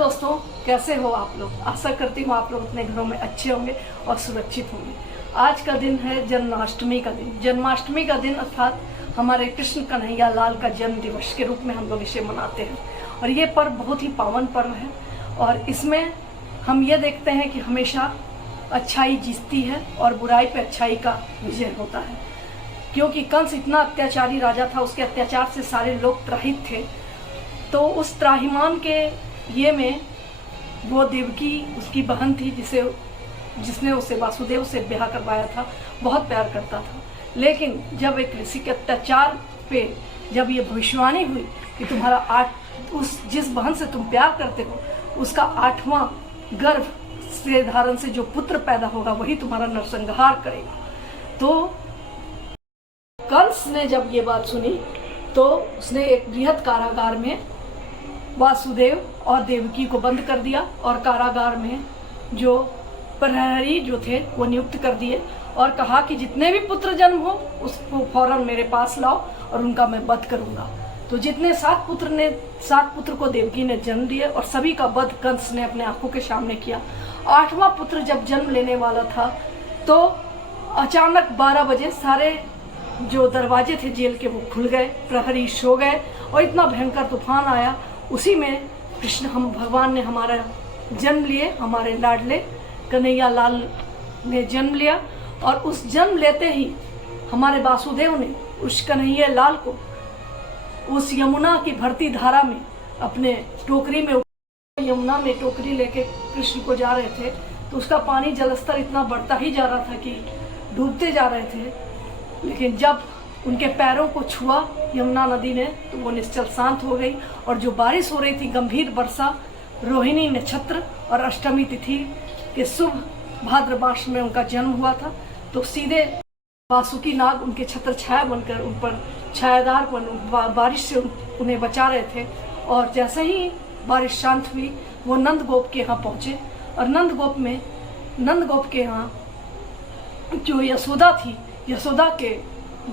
दोस्तों, कैसे हो आप लोग। आशा करती हूँ आप लोग अपने घरों में अच्छे होंगे और सुरक्षित होंगे। आज का दिन है जन्माष्टमी का दिन। जन्माष्टमी का दिन अर्थात हमारे कृष्ण कन्हैया लाल का जन्म दिवस के रूप में हम लोग इसे मनाते हैं। और ये पर्व बहुत ही पावन पर्व है और इसमें हम ये देखते हैं कि हमेशा अच्छाई जीतती है और बुराई पे अच्छाई का विजय होता है। क्योंकि कंस इतना अत्याचारी राजा था, उसके अत्याचार से सारे लोग त्राहित थे। तो उस त्राहिमाम के ये में वो देवकी उसकी बहन थी जिसने उसे वासुदेव से ब्याह करवाया था, बहुत प्यार करता था। लेकिन जब एक ऋषि के अत्याचार पे जब ये भविष्यवाणी हुई कि तुम्हारा जिस बहन से तुम प्यार करते हो उसका 8वां गर्भ से धारण से जो पुत्र पैदा होगा वही तुम्हारा नरसंहार करेगा। तो कंस ने जब ये बात सुनी तो उसने एक बृहद कारागार में वासुदेव और देवकी को बंद कर दिया और कारागार में जो प्रहरी जो थे वो नियुक्त कर दिए और कहा कि जितने भी पुत्र जन्म हो उसको फौरन मेरे पास लाओ और उनका मैं वध करूंगा। तो जितने 7 पुत्र को देवकी ने जन्म दिए और सभी का वध कंस ने अपने आंखों के सामने किया। 8वां पुत्र जब जन्म लेने वाला था तो अचानक 12 बजे सारे जो दरवाजे थे जेल के वो खुल गए, प्रहरी सो गए और इतना भयंकर तूफान आया। उसी में कृष्ण भगवान ने हमारा जन्म लिए, हमारे लाडले कन्हैया लाल ने जन्म लिया। और उस जन्म लेते ही हमारे वासुदेव ने उस कन्हैया लाल को उस यमुना की भरती धारा में अपने टोकरी में, यमुना में टोकरी लेके कृष्ण को जा रहे थे तो उसका पानी जलस्तर इतना बढ़ता ही जा रहा था कि डूबते जा रहे थे। लेकिन जब उनके पैरों को छुआ यमुना नदी ने तो वो निश्चल शांत हो गई। और जो बारिश हो रही थी, गंभीर वर्षा, रोहिणी नक्षत्र और अष्टमी तिथि के शुभ भाद्र मास में उनका जन्म हुआ था। तो सीधे वासुकी नाग उनके छत्र छाया बनकर उन पर छायादार बारिश से उन्हें बचा रहे थे। और जैसे ही बारिश शांत हुई वो नंद गोप के यहाँ पहुँचे और नंद गोप के यहाँ जो यशोदा थी, यशोदा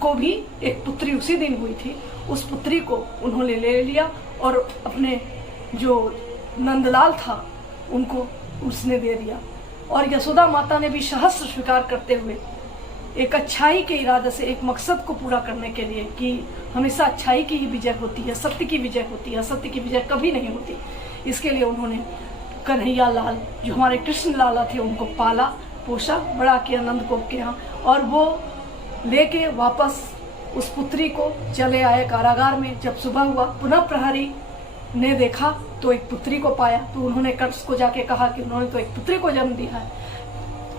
को भी एक पुत्री उसी दिन हुई थी। उस पुत्री को उन्होंने ले लिया और अपने जो नंदलाल था उनको उसने दे दिया। और यशोदा माता ने भी सहस्त्र स्वीकार करते हुए एक अच्छाई के इरादे से, एक मकसद को पूरा करने के लिए कि हमेशा अच्छाई की ही विजय होती है, सत्य की विजय होती है, असत्य की विजय कभी नहीं होती, इसके लिए उन्होंने कन्हैया लाल जो हमारे कृष्ण लाला थे उनको पाला पोषा, बड़ा किया नंद गोप के यहाँ। और वो लेके वापस उस पुत्री को चले आए कारागार में। जब सुबह हुआ पुनः प्रहरी ने देखा तो एक पुत्री को पाया। तो उन्होंने कंस को जाके कहा कि उन्होंने तो एक पुत्री को जन्म दिया है।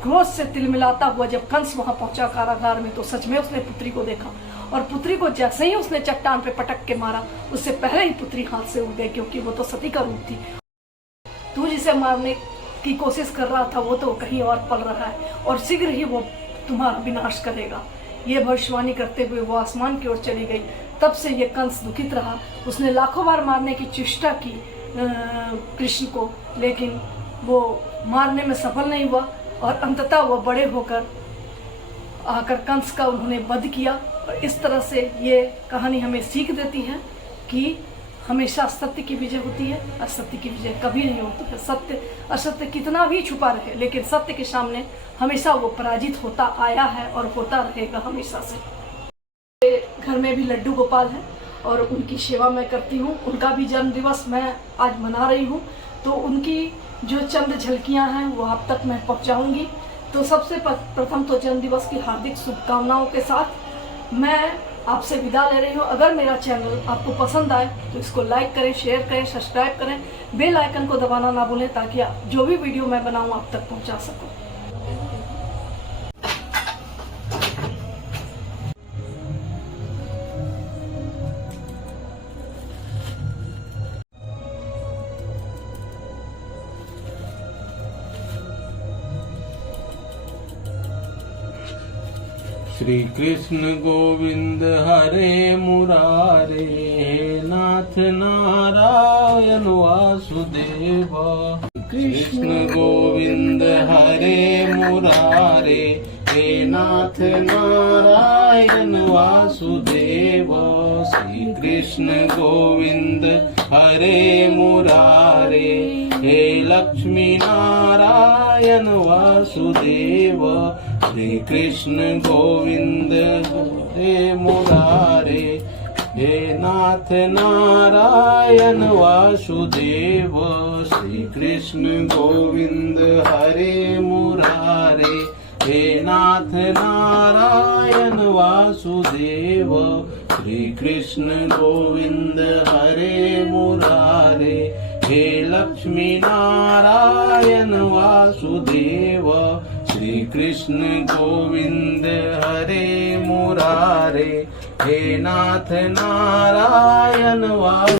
क्रोध से तिलमिलाता हुआ जब कंस वहां पहुंचा कारागार में तो सच में उसने पुत्री को देखा और पुत्री को जैसे ही उसने चट्टान पे पटक के मारा उससे पहले ही पुत्री हाथ से उड़ गई, क्योंकि वो तो सती का रूप थी। तू जिसे मारने की कोशिश कर रहा था वो तो कहीं और पल रहा है और शीघ्र ही वो तुम्हारा विनाश करेगा। ये भविष्यवाणी करते हुए वो आसमान की ओर चली गई। तब से ये कंस दुखित रहा। उसने लाखों बार मारने की चेष्टा की कृष्ण को, लेकिन वो मारने में सफल नहीं हुआ और अंततः वो बड़े होकर आकर कंस का उन्होंने वध किया। और इस तरह से ये कहानी हमें सीख देती है कि हमेशा सत्य की विजय होती है, असत्य की विजय कभी नहीं होती है। सत्य असत्य कितना भी छुपा रहे लेकिन सत्य के सामने हमेशा वो पराजित होता आया है और होता रहेगा हमेशा से। घर में भी लड्डू गोपाल है और उनकी सेवा मैं करती हूँ। उनका भी जन्म दिवस मैं आज मना रही हूँ, तो उनकी जो चंद झलकियाँ हैं वो आप तक मैं पहुँचाऊँगी। तो सबसे प्रथम तो जन्म दिवस की हार्दिक शुभकामनाओं के साथ मैं आपसे विदा ले रही हूँ। अगर मेरा चैनल आपको पसंद आए तो इसको लाइक करें, शेयर करें, सब्सक्राइब करें, बेल आइकन को दबाना ना भूलें ताकि जो भी वीडियो मैं बनाऊँ आप तक पहुँचा सकूँ। श्री कृष्ण गोविंद हरे मुरारे, नाथ नारायण वासुदेव। कृष्ण गोविंद हरे मुरारे, हे नाथ नारायण वासुदेव। श्री कृष्ण गोविंद हरे मुरारे, लक्ष्मी नारायण वासुदेव, श्री कृष्ण गोविंद हरे मुरारे, हे नाथ नारायण वासुदेव, श्री कृष्ण गोविंद हरे मुरारे, हे नाथ नारायण वासुदेव, श्री कृष्ण गोविंद हरे मुरारे, हे लक्ष्मी नारायण वासुदेव, श्री कृष्ण गोविंद हरे मुरारे, हे नाथ नारायण वासुदेव।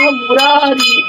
मुरारी